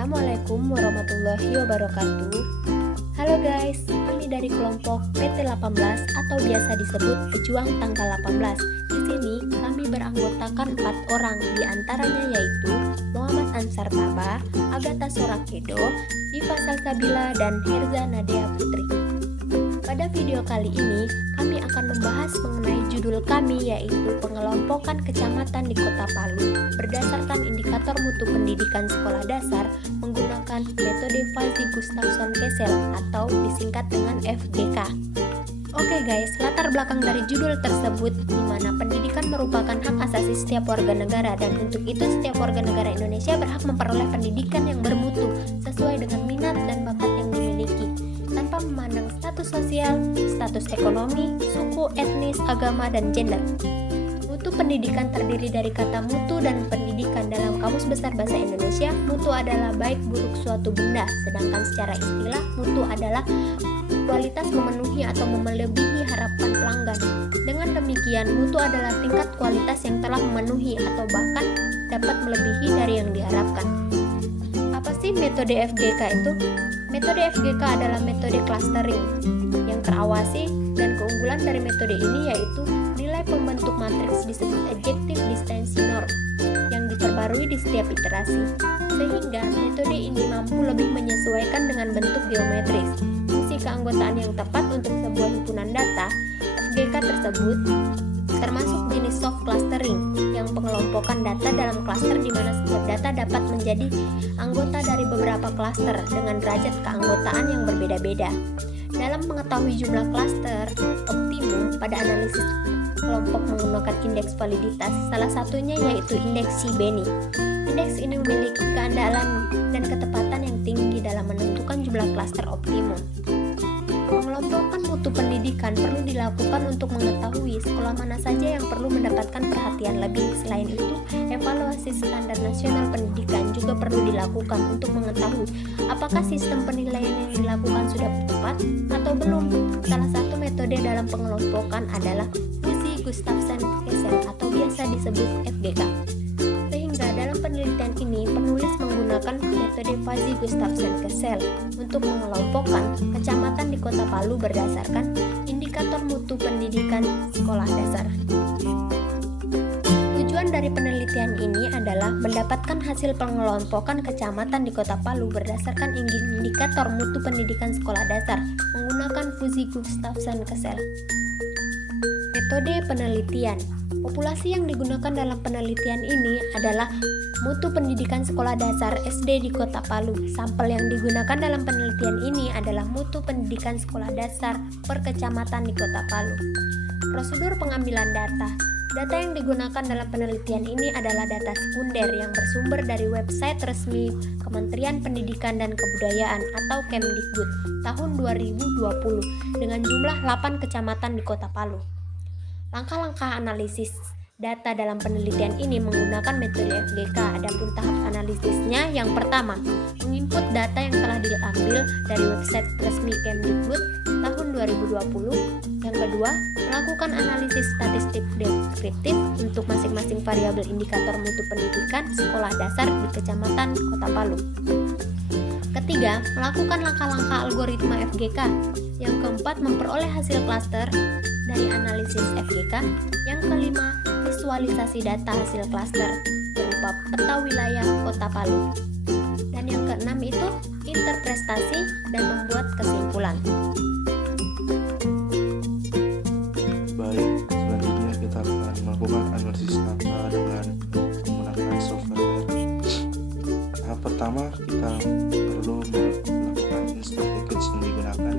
Assalamualaikum warahmatullahi wabarakatuh. Halo guys, kami dari kelompok PT18 atau biasa disebut Pejuang Tanggal 18. Di sini kami beranggotakan 4 orang, di antaranya yaitu Muhammad Ansar Taba, Agatha Sorakedo, Diva Salsabila, dan Herza Nadia Putri. Pada video kali ini, kami akan membahas mengenai judul kami yaitu pengelompokan kecamatan di Kota Palu berdasarkan indikator mutu pendidikan sekolah dasar menggunakan metode Fuzzy Gustafson Kessel atau disingkat dengan FGK. Oke guys, latar belakang dari judul tersebut di mana pendidikan merupakan hak asasi setiap warga negara dan untuk itu setiap warga negara Indonesia berhak memperoleh pendidikan yang bermutu sesuai dengan minat dan bakat yang dimiliki, tanpa memandang status sosial, status ekonomi, suku, etnis, agama, dan gender. Mutu pendidikan terdiri dari kata mutu dan pendidikan. Dalam Kamus Besar Bahasa Indonesia, mutu adalah baik buruk suatu benda, sedangkan secara istilah mutu adalah kualitas memenuhi atau melebihi harapan pelanggan. Dengan demikian, mutu adalah tingkat kualitas yang telah memenuhi atau bahkan dapat melebihi dari yang diharapkan. Apa sih metode FGK itu? Metode FGK adalah metode clustering yang terawasi, dan keunggulan dari metode ini yaitu nilai pembentuk matriks disebut adjective distance norm yang diperbarui di setiap iterasi, sehingga metode ini mampu lebih menyesuaikan dengan bentuk geometris. Fungsi keanggotaan yang tepat untuk sebuah himpunan data FGK tersebut termasuk jenis soft clustering yang pengelompokan data dalam klaster di mana setiap data dapat menjadi anggota dari beberapa klaster dengan derajat keanggotaan yang berbeda-beda. Dalam mengetahui jumlah klaster optimum pada analisis kelompok menggunakan indeks validitas, salah satunya yaitu indeks Sibeni. Indeks ini memiliki keandalan dan ketepatan yang tinggi dalam menentukan jumlah klaster optimum. Pengelompokan mutu pendidikan perlu dilakukan untuk mengetahui sekolah mana saja yang perlu mendapatkan perhatian lebih. Selain itu, evaluasi standar nasional pendidikan juga perlu dilakukan untuk mengetahui apakah sistem penilaian yang dilakukan sudah tepat atau belum. Salah satu metode dalam pengelompokan adalah Fuzzy Gustafson Kessel atau biasa disebut FGK. Sehingga dalam penelitian ini penulis menggunakan metode Fuzzy Gustafson Kessel untuk mengelompokkan kecamatan di Kota Palu berdasarkan indikator mutu pendidikan sekolah dasar. Tujuan dari penelitian ini adalah mendapatkan hasil pengelompokan kecamatan di Kota Palu berdasarkan indikator mutu pendidikan sekolah dasar menggunakan Fuzzy Gustafson Kessel. Metode penelitian. Populasi yang digunakan dalam penelitian ini adalah mutu pendidikan sekolah dasar SD di Kota Palu. Sampel yang digunakan dalam penelitian ini adalah mutu pendidikan sekolah dasar per kecamatan di Kota Palu. Prosedur pengambilan data. Data yang digunakan dalam penelitian ini adalah data sekunder yang bersumber dari website resmi Kementerian Pendidikan dan Kebudayaan atau Kemdikbud tahun 2020 dengan jumlah 8 kecamatan di Kota Palu. Langkah-langkah analisis data dalam penelitian ini menggunakan metode FGK. Adapun tahap analisisnya, yang pertama, menginput data yang telah diambil dari website resmi Kemdikbud tahun 2020. Yang kedua, melakukan analisis statistik deskriptif untuk masing-masing variabel indikator mutu pendidikan sekolah dasar di Kecamatan Kota Palu. Ketiga, melakukan langkah-langkah algoritma FGK. Yang keempat, memperoleh hasil klaster dari analisis FGK. Yang kelima, visualisasi data hasil klaster berupa peta wilayah Kota Palu. Dan yang keenam itu interpretasi dan membuat kesimpulan. Baik, selanjutnya kita akan melakukan analisis data dengan menggunakan software. Tahap pertama, kita perlu melakukan install package yang digunakan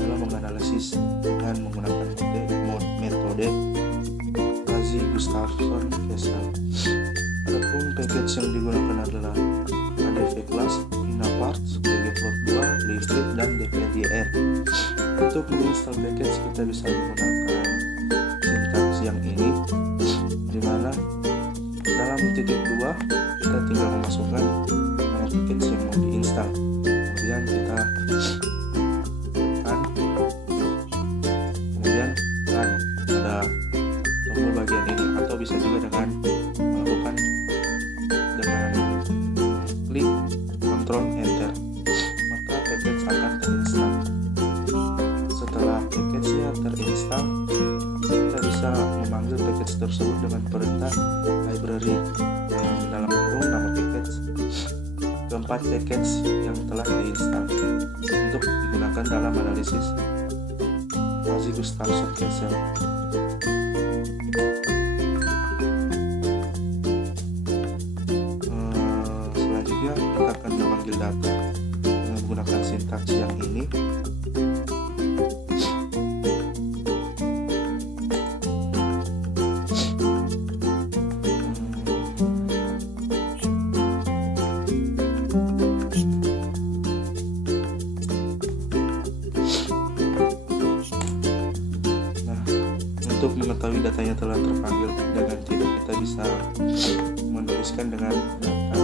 dalam menganalisis dengan menggunakan metode Fuzzy Gustafson Kessel. Adapun package yang digunakan adalah ADV Class, Inaparts, ggplot2, Livefit, dan dpdr. Untuk menginstal package kita bisa menggunakan sintaks yang ini, di mana dalam titik 2 kita tinggal memasukkan nama package yang mau diinstal. Kemudian kita ada tombol bagian ini, atau bisa juga dengan melakukan dengan klik Ctrl Enter, maka package akan terinstall. Setelah package-nya terinstall, kita bisa memanggil package tersebut dengan perintah library yang dalam kurung nama package keempat package yang telah diinstal untuk digunakan dalam analisis Quasi-Gustafson Kessel. Selanjutnya kita akan memanggil data dengan menggunakan sintaks yang ini. Untuk mengetahui datanya telah terpanggil dengan tidak, kita bisa menuliskan dengan data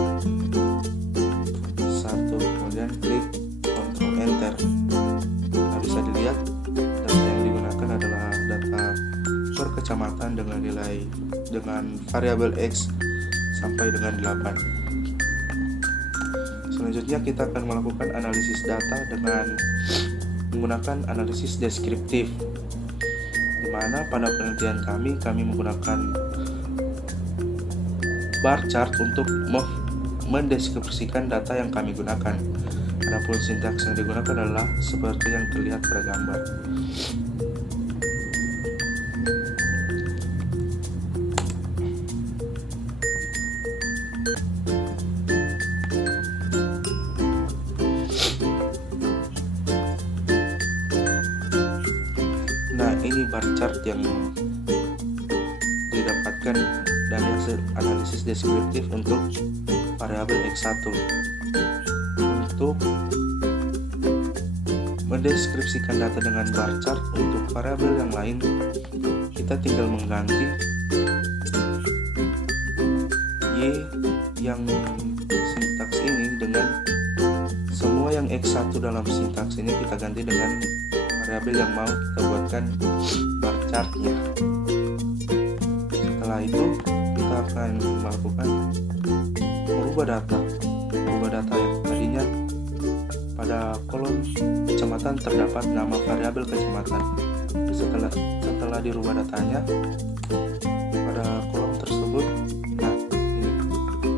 satu, kemudian klik Ctrl Enter. Nah, bisa dilihat data yang digunakan adalah data per kecamatan dengan variabel X sampai dengan 8. Selanjutnya kita akan melakukan analisis data dengan menggunakan analisis deskriptif, di mana pada penelitian kami menggunakan bar chart untuk mendeskripsikan data yang kami gunakan. Adapun sintaks yang digunakan adalah seperti yang terlihat pada gambar. Nah, ini bar chart yang didapatkan dari hasil analisis deskriptif untuk variabel X1. Untuk mendeskripsikan data dengan bar chart untuk variabel yang lain, kita tinggal mengganti Y yang sintaks ini dengan semua yang X1 dalam sintaks ini kita ganti dengan variabel yang mau kita buatkan bar chartnya. Setelah itu kita akan melakukan merubah data yang tadinya pada kolom kecamatan terdapat nama variabel kecamatan. Setelah dirubah datanya pada kolom tersebut, nah ini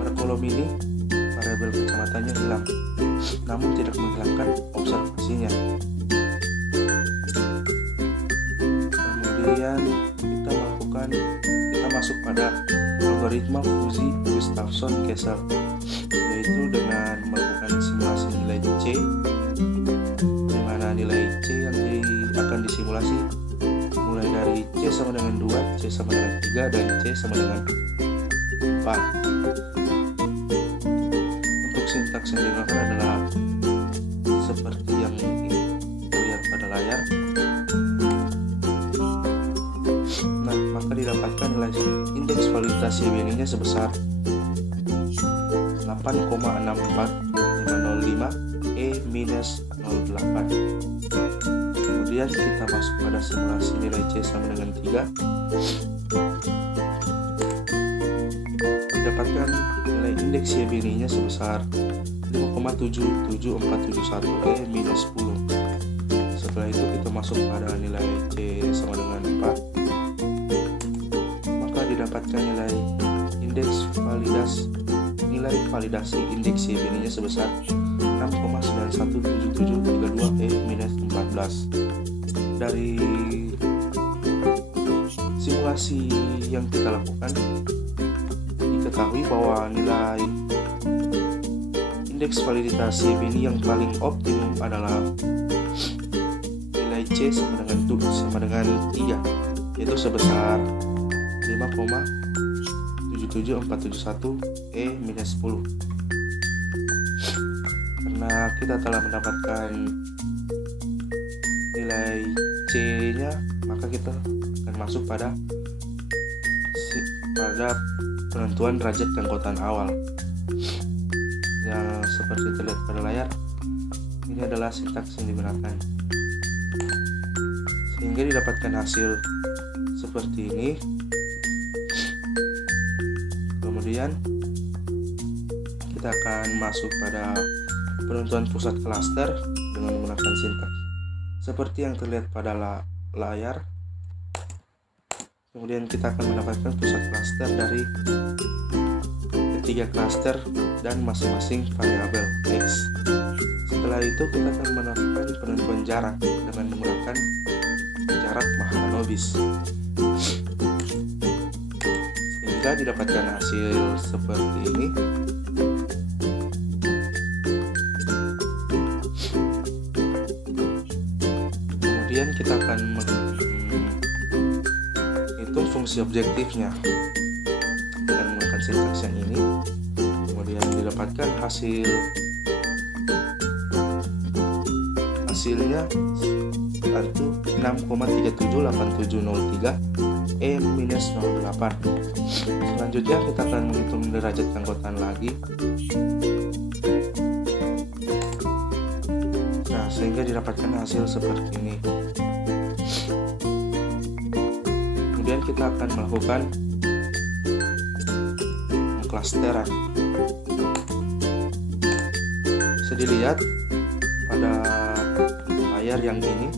pada kolom ini variabel kecamatannya hilang, namun tidak menghilangkan observasinya. Kemudian kita masuk pada algoritma Quasi-Gustafson Kessel, yaitu dengan melakukan simulasi nilai C, di mana nilai C yang akan disimulasi mulai dari C sama dengan 2, C sama dengan 3, dan C sama dengan 4. Untuk sintaks yang digunakan adalah seperti yang terlihat pada layar. Nah, maka didapatkan nilai indeks validasi ABN-nya sebesar 8,64505 E-08. Kemudian kita masuk pada simulasi nilai C sama dengan 3. Didapatkan nilai indeks ABN-nya sebesar 5,77471 E-10. Setelah itu kita masuk pada nilai C sama dengan 4. Dapatkan nilai validasi indeks ABN-nya sebesar 6,91732 E-14. Dari simulasi yang kita lakukan, diketahui bahwa nilai indeks validasi ABN yang paling optimum adalah nilai C sama dengan 3, yaitu sebesar 5,77471 E-10. Karena kita telah mendapatkan nilai C-nya, maka kita akan masuk pada penentuan derajat keanggotaan awal. Yang seperti terlihat pada layar, ini adalah sintaks yang digunakan, sehingga didapatkan hasil seperti ini. Kemudian kita akan masuk pada penentuan pusat klaster dengan menggunakan sintaks seperti yang terlihat pada layar. Kemudian kita akan mendapatkan pusat klaster dari ketiga klaster dan masing-masing variabel X. Setelah itu kita akan melakukan penentuan jarak dengan menggunakan jarak Mahalanobis, sehingga didapatkan hasil seperti ini. Kemudian kita akan menghitung fungsi objektifnya dengan menggunakan sintaks yang ini. Kemudian didapatkan hasilnya yaitu 6,378703 E-08. Selanjutnya kita akan menghitung derajat keanggotaan lagi. Nah, sehingga didapatkan hasil seperti ini. Kemudian kita akan melakukan pengklasteran. Bisa dilihat pada layar yang ini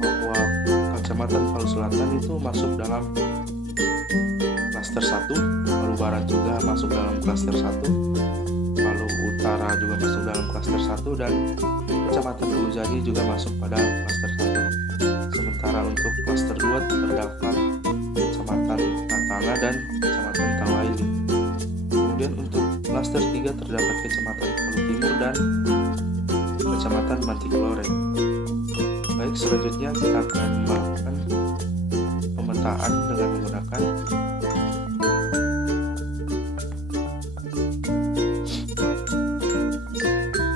bahwa Kecamatan Palu Selatan itu masuk dalam klaster 1, Palu Barat juga masuk dalam klaster 1, Palu Utara juga masuk dalam klaster 1, dan Kecamatan Ulu Jati juga masuk pada klaster 1. Sementara untuk klaster 2 terdapat Kecamatan Tatanga dan Kecamatan Tawaili. Kemudian untuk klaster 3 terdapat Kecamatan Palu Timur dan Kecamatan Mantiklore. Baik, selanjutnya kita akan melakukan pemetaan dengan menggunakan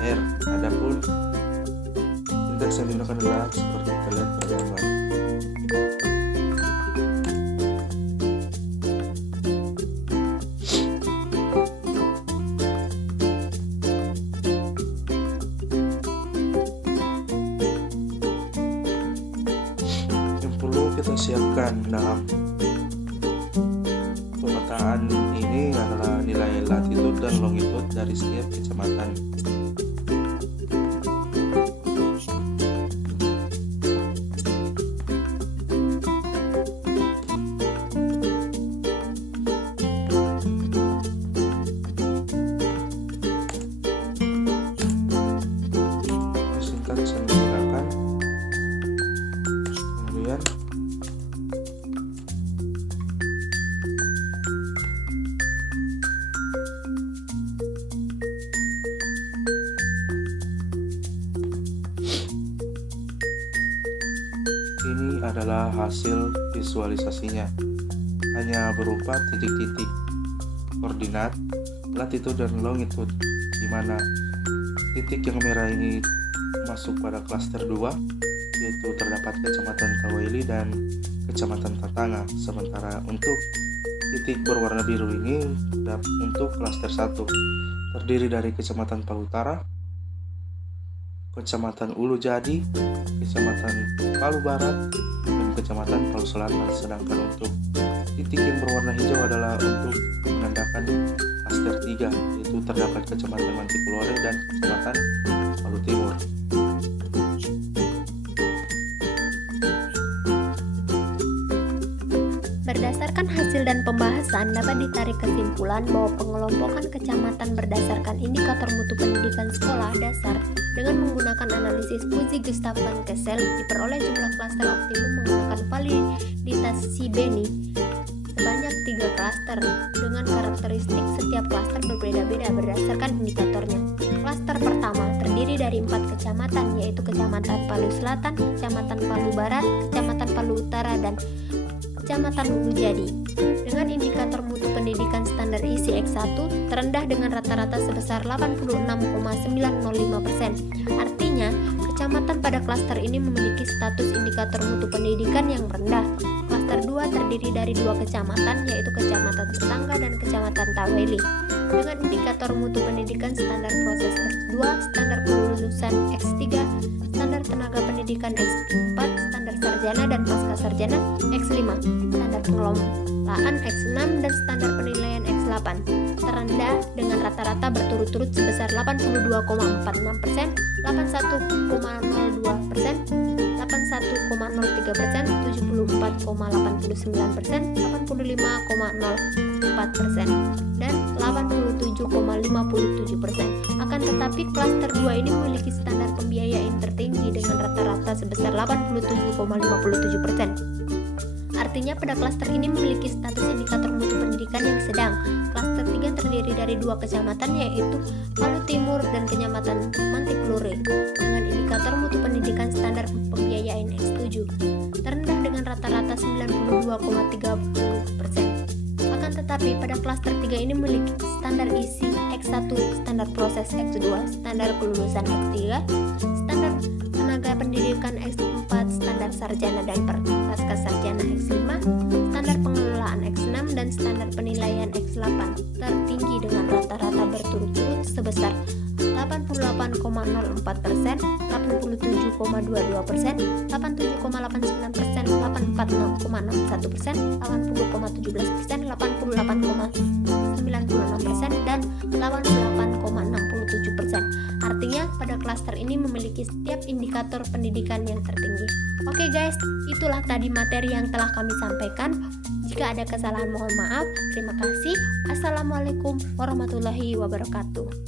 R. Adapun sintaks yang digunakan adalah seperti terlihat pada gambar. Kita siapkan dalam pemetaan ini adalah nilai latitude dan longitude dari setiap kecamatan. Sintaks yang digunakan, kemudian ini adalah hasil visualisasinya, hanya berupa titik-titik koordinat latitude dan longitude, di mana titik yang merah ini masuk pada klaster 2, yaitu terdapat Kecamatan Tawaili dan Kecamatan Tatanga. Sementara untuk titik berwarna biru ini untuk klaster 1, terdiri dari Kecamatan Palu Utara, Kecamatan Ulu Jati, Kecamatan Palu Barat, dan Kecamatan Palu Selatan. Sedangkan untuk titik yang berwarna hijau adalah untuk menandakan klaster 3, yaitu terdapat Kecamatan Mantiklore dan Kecamatan Palu Timur. Berdasarkan hasil dan pembahasan, dapat ditarik kesimpulan bahwa pengelompokan kecamatan berdasarkan indikator mutu pendidikan sekolah dasar dengan menggunakan analisis Uji Gustav van Kessel diperoleh jumlah klaster optimum menggunakan validitas Sibeni sebanyak 3 klaster dengan karakteristik setiap klaster berbeda-beda berdasarkan indikatornya. Klaster pertama terdiri dari 4 kecamatan, yaitu Kecamatan Palu Selatan, Kecamatan Palu Barat, Kecamatan Palu Utara, dan Kecamatan Ulu Jati dengan indikator mutu pendidikan standar isi X1 terendah dengan rata-rata sebesar 86,905%. Artinya, kecamatan pada klaster ini memiliki status indikator mutu pendidikan yang rendah. Klaster 2 terdiri dari 2 kecamatan, yaitu Kecamatan Tetangga dan Kecamatan Tawaili dengan indikator mutu pendidikan standar proses X2, standar kelulusan X3, standar tenaga pendidikan X4, standar sarjana sarjana dan pasca sarjana X5, standar pengelolaan X6 dan standar penilaian X8. Terendah dengan rata-rata berturut-turut sebesar 82,46%, 81,02%, 81,03%, 74,89%, 85,04%, dan 87,57%. Akan tetapi klaster 2 ini memiliki standar pembiayaan tertinggi dengan rata-rata sebesar 87,57%. Artinya pada klaster ini memiliki status indikator mutu pendidikan yang sedang. Klaster 3 terdiri dari 2 kecamatan yaitu Palu Timur dan Kecamatan Mantiklure dengan indikator mutu pendidikan standar pembiayaan X7 terendah dengan rata-rata 92,30%. Akan tetapi pada klaster 3 ini memiliki standar isi X1, standar proses X2, standar kelulusan X3, standar tenaga pendidikan X4, standar sarjana dan pasca sarjana X5, standar pengelolaan X6 dan standar penilaian X8 tertinggi dengan rata-rata berturut-turut sebesar 88,04%, 87,22%, 87,89%, 84,61%, 80,17%, 80,96%, dan 88,67%. Artinya pada klaster ini memiliki setiap indikator pendidikan yang tertinggi. Oke guys, itulah tadi materi yang telah kami sampaikan. Jika ada kesalahan mohon maaf. Terima kasih. Assalamualaikum warahmatullahi wabarakatuh.